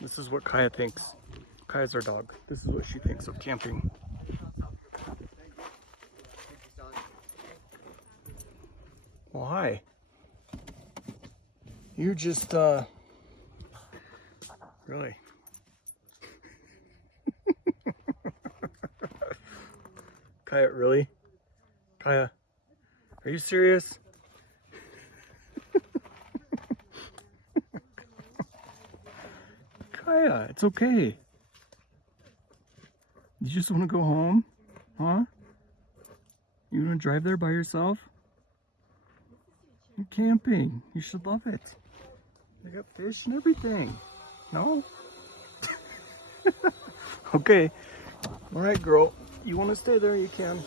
This is what Kaya thinks. Kaya's our dog. This is what she thinks of camping. Well, hi. You just, really? Kaya, really? Kaya, are you serious? Kaya, it's okay. You just want to go home? Huh? You want to drive there by yourself? You're camping. You should love it. They got fish and everything. No? Okay. All right, girl. You want to stay there? You can.